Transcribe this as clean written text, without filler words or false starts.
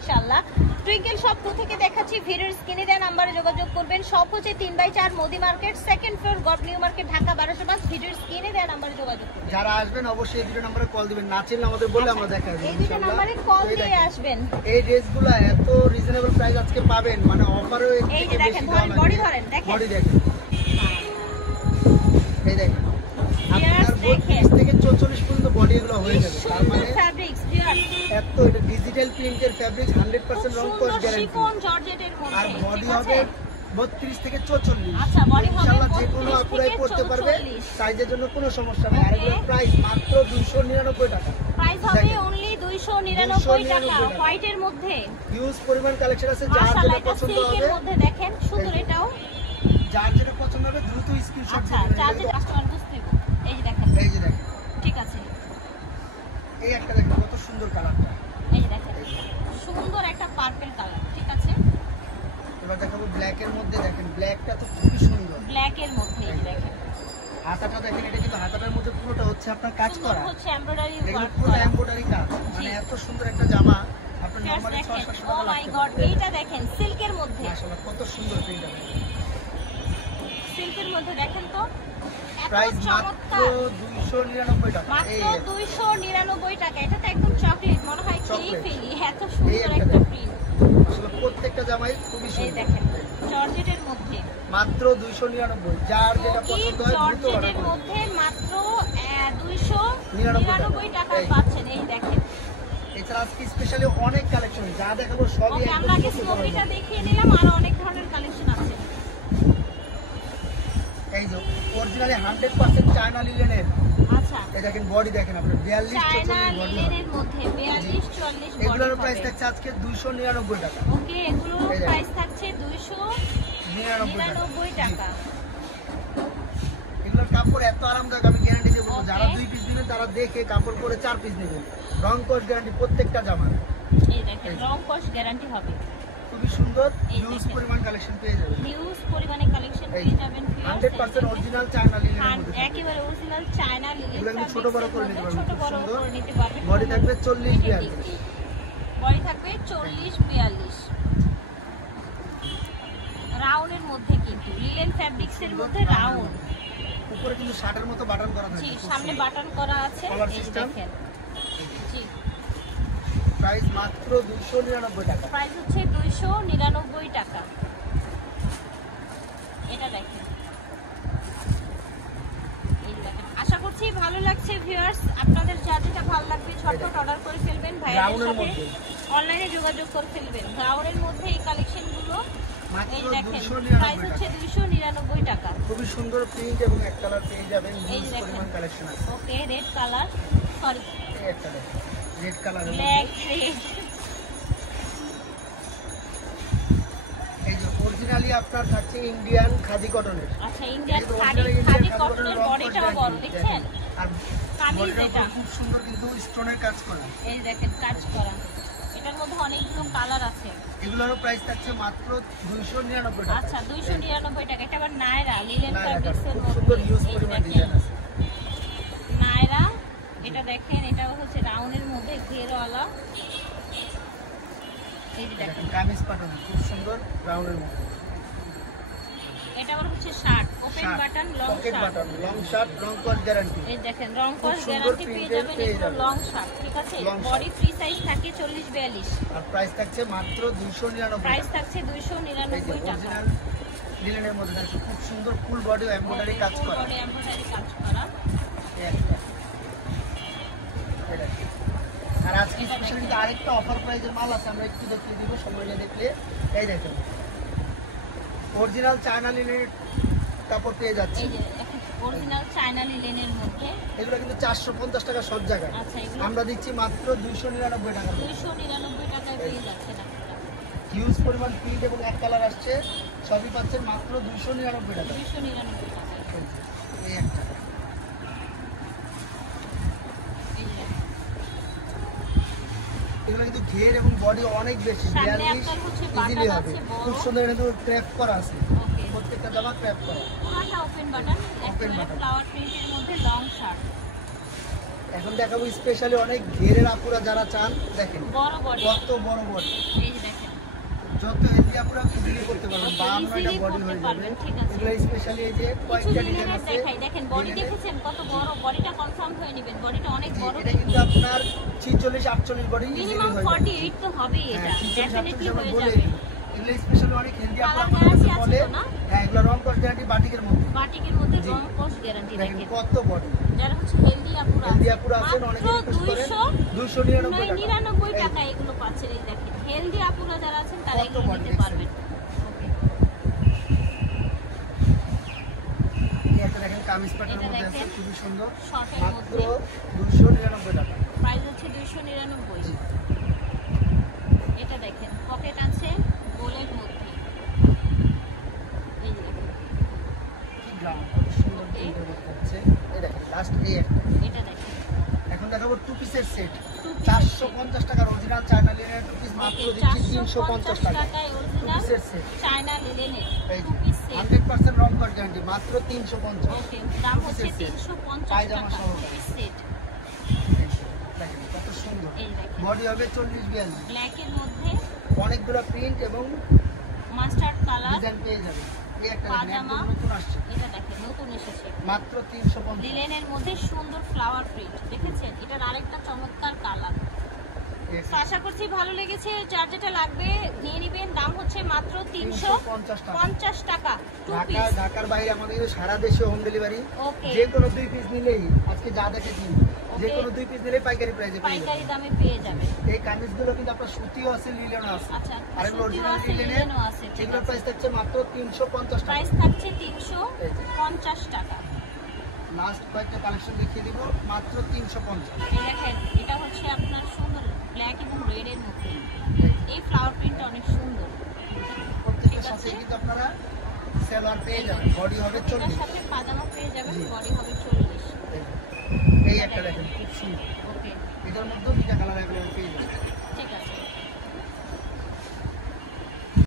ইনশাআল্লাহ। Twinkle shop 2 থেকে দেখাচ্ছি, ভিডিওর স্ক্রিনে দেওয়া নম্বরে যোগাযোগ করবেন। শপ হচ্ছে 3/4 Modi market, second floor, god new market, Dhaka 1205। ভিডিওর স্ক্রিনে দেওয়া নম্বরে যোগাযোগ করবেন। যারা আসবেন অবশ্যই এই দুটো নম্বরে কল দিবেন, না চিনলে আমাদের বলে আমরা দেখাই দেব এই দুটো নম্বরে কল দিয়ে আসবেন। এই ড্রেসগুলো এত রিজনেবল প্রাইস আজকে পাবেন, মানে অফারও এই যে দেখেন, বডি ধরেন, দেখেন বডি দেখেন, এই দেখেন আপনার 32 থেকে 44 পর্যন্ত বডি এগুলো হয়ে যাবে। তার মানে ফ্যাব্রিক্স পিওর, এত এটা ডিজিটাল প্রিন্টের ফ্যাব্রিক্স, 100% রং কস গ্যারান্টি, শিফন জর্জেটের মধ্যে। আর বডি হবে 32 থেকে 44। আচ্ছা, বডি হবে ইনশাআল্লাহ যে কোনো আপুরাই পড়তে পারবে, সাইজের জন্য কোনো সমস্যা নেই। আর এগুলোর প্রাইস মাত্র 299 টাকা। প্রাইস হবে অনলি 299 টাকা, হোয়াইটের মধ্যে। হিউজ পরিমাণ কালেকশন আছে, যার যেটা পছন্দ হবে। সিল্কের মধ্যে দেখেন, সুন্দর এটাও। যার যেটা পছন্দ হবে দ্রুত স্ক্রিনশট আচ্ছা, দিবেন। যার যেটা কাস্টমার বুঝতে হবে। এই যে দেখেন, এই যে দেখেন, ঠিক আছে। এই একটা দেখেন কত সুন্দর কালারটা। এই যে দেখেন, সুন্দর একটা পার্পল কালার, ঠিক আছে। এবার দেখাবো ব্ল্যাক এর মধ্যে, দেখেন ব্ল্যাকটা তো খুবই সুন্দর। ব্ল্যাক এর মধ্যে এই যে দেখেন, হাতাটা দেখেন, এটা কিন্তু হাতাটার মধ্যে পুরোটা হচ্ছে আপনার কাজ করা, হচ্ছে এমব্রয়ডারি দেখেন ওয়ার্ক পুরো করা। এমব্রয়ডারি কাজ, মানে এত সুন্দর একটা জামা আপনার Just নরমালি দেখেন, 600 ও টাকা মাই লাগবে। গড, এইটা দেখেন সিল্কের মধ্যে। মাশাআল্লাহ কত সুন্দর প্রিন্ট আছে। সিল্কের মধ্যে দেখেন তো, এত প্রাইস মাত্র চমৎকার। 299 টাকা। মাত্র 299 টাকা। এটা তো একদম চকলেট, মনে হয় খেয়েই ফেলি, এত এই সুন্দর একটা একটা দেখেন। প্রিন্ট। আসলে প্রত্যেকটা জামাই খুবই এই সুন্দর। দেখেন, জর্জেটের মধ্যে, মাত্র 299, যার যেটা পছন্দ হয় দ্রুত অর্ডার জর্জেটের করুন। মধ্যে মাত্র 299 টাকায় পাচ্ছেন। এই দেখেন, এছাড়া আজকে স্পেশালি অনেক কালেকশন, যা দেখাবো সবই ওকে, আমরা আগে স্টোরিটা দেখিয়ে নিলাম, আর অনেক ধরনের কালেকশন আছে। এই যে অরিজিনালি 100% চায়না লিলেনের। আচ্ছা, এই দেখেন বডি দেখেন আপনি, 42 চায়না 44 বডি। লিনেনের মধ্যে 42 44 বডি এগুলোর হবে। প্রাইস থাকছে আজকে 299 টাকা। ওকে, এগুলোর এই দেখেন। প্রাইস থাকছে 299 টাকা। এগুলোর কাপড় এত আরামদায়ক, আমি গ্যারান্টি দেবো। Okay. যারা 2 পিস নেবেন তারা দেখে কাপড় পরে 4 পিস নেবেন। রং কস গ্যারান্টি প্রত্যেকটা জামার। এই দেখেন, রং কস গ্যারান্টি হবে। খুবই সুন্দর, এই হিউজ দেখেন। পরিমাণ কালেকশন পেয়ে যাবেন। হিউজ পরিমাণে কালেকশন এই পেয়ে যাবেন। 100% অরিজিনাল চায়না লিলেনের মধ্যে থাকবে। একেবারে অরিজিনাল চায়না লিনেন। এগুলো কিন্তু ছোট বড় করে নিতে পারবেন, ছোট খুব বড় সুন্দর। করে নিতে পারবেন। বডি থাকবে 40 42। বডি থাকবে 40 42। রাউন্ডের মধ্যে, কিন্তু লিলেন ফ্যাব্রিক্স এর মধ্যে রাউন্ড। উপরে কিন্তু শার্টের মতো বাটন করা জি, থাকবে। সামনে বাটন করা আছে। Collar এই system। দেখেন, জি, প্রাইস মাত্র 299 টাকা। প্রাইস হচ্ছে 299 টাকা। এটা দেখেন, এই দেখেন। আশা করছি ভালো লাগছে ভিউয়ার্স, আপনাদের যা যেটা ভালো লাগবে ঝটপট অর্ডার করে ফেলবেন, ভাইয়াদের গাউনের সাথে মধ্যে। অনলাইনে যোগাযোগ করে ফেলবেন। গাউনের মধ্যে এই কালেকশনগুলো, মাত্র এই দেখেন, 299 প্রাইস হচ্ছে 299 টাকা। খুবই সুন্দর প্রিন্ট এবং এক কালার পেয়ে যাবেন, এই হিউজ দেখেন। পরিমাণ কালেকশন আছে। ওকে, রেড কালার, সরি এই একটা দেখেন রেড কালারের ব্ল্যাক মধ্যে। রেড। এই যে অরিজিনালি আপনার থাকছে ইন্ডিয়ান খাদি কটনের। আচ্ছা, ইন্ডিয়ান এই যে খাদি original খাদি Indian কটনের রং বডিটাও কস বড়, guarantee, দেখছেন? আর কামিজ বডিটার এটা, উপর খুব সুন্দর কিন্তু স্টোনের কাজ করা। এই দেখেন কাজ করা। এটার মধ্যে অনেকগুলো কালার আছে। এগুলোর প্রাইস থাকছে মাত্র 299 টাকা। আচ্ছা, 299 টাকা। এটা আবার নায়রা লিলেন নায়রা ফ্যাব্রিক্স এর খুব মধ্যে। সুন্দর হিউজ এই পরিমাণ দেখেন, ডিজাইন আছে। নায়রা, এটা দেখেন, এটাও হচ্ছে রাউন্ডের মধ্যে ঘেরওয়ালা। এই যে দেখেন, দেখেন কামিজ পাটন খুব সুন্দর রাউন্ডের মধ্যে। এটা আবার হচ্ছে shirt, open shirt, button, long pocket shirt. Button, long shirt, রং কস গ্যারান্টি। এই দেখেন, রং খুব কস সুন্দর গ্যারান্টি পেয়ে printed যাবেন। পেয়ে এগুলো যাবেন। লং শার্ট, ঠিক আছে। Long বডি ফ্রি সাইজ থাকে 40 42। আর প্রাইস থাকছে মাত্র 299 প্রাইস টাকা। থাকছে এই যে 299 টাকা। অরিজিনাল লিলেনের মধ্যে থাকছে খুব সুন্দর ফুল বডি এমব্রয়ডারি কাজ করা। বডি এমব্রয়ডারি কাজ করা। এই একটা। এটা। আর আজকে স্পেশাল কিন্তু আরেকটা অফার প্রাইজের মাল আছে, আমরা একটু দেখিয়ে দিব সময় নিয়ে দেখলে। এই দেখেন অরিজিনাল চায়না লিলেনের কাপড় পেয়ে যাচ্ছে। এই যে অরিজিনাল চায়না লিলেনের মধ্যে। এগুলো কিন্তু 450 টাকা সব জায়গায়, আচ্ছা, এগুলো আমরা দিচ্ছি মাত্র 299 টাকা। 299 টাকায় পেয়ে যাচ্ছেন আপনারা। হিউজ পরিমাণ প্রিন্ট এবং এক কালার আসছে, সবই পাচ্ছেন মাত্র 299 টাকা। 299 টাকায়। এই একটা। এই যে এগুলো কিন্তু ঘের এবং বডি অনেক বেশি, সামনে 42 আপনার হচ্ছে ইজিলি বাটন হবে। আছে বড়। খুব সুন্দর, এটা কিন্তু ক্র্যাপ করা আছে, ওকে, প্রত্যেকটা জামা ক্র্যাপ করা। পুরোটা ওপেন বাটন, একেবারে button। ফ্লাওয়ার প্রিন্টের মধ্যে লং শার্ট। এখন দেখাবো স্পেশালি অনেক ঘেরের আপুরা যারা চান, দেখেন বড় বডি, কত বড় বডি। এই যে দেখেন যত হেলদি আপুরা ইজিলি করতে পারবেন, 52টা বডি হয়ে যাবে। ঠিক আছে। এগুলো স্পেশালি এই যে কিছু কয়েকটা ডিজাইন লিনেনের আছে। দেখাই, দেখেন বডি দেখেছেন কত বড়, বডিটা কনফার্ম হয়ে নেবেন, বডিটা অনেক বড়। এটা কিন্তু আপনার 46 48 বডি ইজিলি মিনিমাম হয়ে যাবে। 48 তো হবেই, এটা ডেফিনেটলি হয়ে যাবে। এগুলো স্পেশালি অনেক হেলদি আপুরা কালার গ্যারান্টি আছে বলে। তো না? হ্যাঁ, এগুলো রং কস গ্যারান্টি বাটিকের মধ্যে। বাটিকের মধ্যে জি। রং কস গ্যারান্টি দেখেন দেখেন। কত বডি। যারা হচ্ছে হেলদি আপুরা হেলদি আপুরা আছেন, অনেকে মাত্র রিকোয়েস্ট করেন 299 299 টাকা। টাকা এগুলো পাচ্ছেন। এই দেখেন হেলদি আপুরা যারা আছেন তারা কত এগুলো body নিতে দেখছেন? পারবেন। এই একটা দেখেন কামিজ প্যাটার্নের এটা মধ্যে আছে, দেখেন। খুবই সুন্দর। শর্টের মাত্র মধ্যে 299 টাকা। প্রাইস হচ্ছে 299। জি। এটা দেখেন পকেট আছে গোলের মধ্যে, এই যে দেখেন, কি গ্রাউন্ড কত সুন্দর প্রিন্টের মধ্যে আছে। এই দেখেন লাস্ট এই একটা। এটা দেখেন এখন দেখাবো টু পিসের সেট। Two piece 450 টাকার অরিজিনাল চায়না লিনেনের টু পিস মাত্র দিচ্ছি 350 টাকা। টাকায় অরিজিনাল পিসের সেট। চায়না লিনেনের এই টু পিস সেট। 100% রং কস গ্যারান্টি মাত্র 350। ওকে, দাম হচ্ছে Two piece set। 350 পায়জামা টাকা সহ। Two piece set. দেখেন কত সুন্দর। এই দেখেন বডি হবে 40 42। ব্ল্যাকের মধ্যে অনেকগুলো প্রিন্ট এবং মাস্টার্ড কালার ডিজাইন পেয়ে যাবে। এই একটা দেখেন পাজামা। একদম নতুন আসছে এটা দেখেন নতুন এসেছে মাত্র 350। লিনেনের মধ্যে সুন্দর ফ্লাওয়ার প্রিন্ট দেখেছেন, এটার আরেকটা চমৎকার কালার। তো আশা করছি ভালো লেগেছে, যার যেটা লাগবে নিয়ে নেবেন। দাম হচ্ছে মাত্র 350 টাকা টু পিস। ঢাকার বাইরে আমাদের কিন্তু সারা দেশে হোম ডেলিভারি। ওকে, যে কোনো 2 পিস নিলেই আজকে যা দেখেছি, যে Okay. কোনো 2 পিস নিলেই পাইকারি প্রাইসে পেয়ে পাইকারি যাবেন। দামে পেয়ে যাবে। এই কামিজগুলো কিন্তু আপনার সুতিও আছে, লিলেনও আছে। আচ্ছা, আর এগুলো সুতিও অরিজিনাল আছে, লিলেনের। লিনেনও আছে, ঠিক এগুলোর আছে। প্রাইস থাকছে মাত্র 350 টাকা। প্রাইস থাকছে 350 টাকা। লাস্ট কয়েকটা কালেকশন দেখিয়ে দিব মাত্র 350। এই দেখেন এটা হচ্ছে আপনার সুন্দর ব্ল্যাক এবং রেড এর মধ্যে, এই ফ্লাওয়ার প্রিন্টটা অনেক সুন্দর। প্রত্যেকটার ঠিক সাথে আছে। কিন্তু আপনারা সেলোয়ার পেয়ে যাবেন। বডি হবে এটার 40। সাথে পাজামা পেয়ে যাবেন, জি। বডি হবে 40। এই একটা দেখেন খুব সুন্দর। ওকে, এটার মধ্যে 2টা কালার অ্যাভেলেবল পেয়ে যাবেন। ঠিক আছে।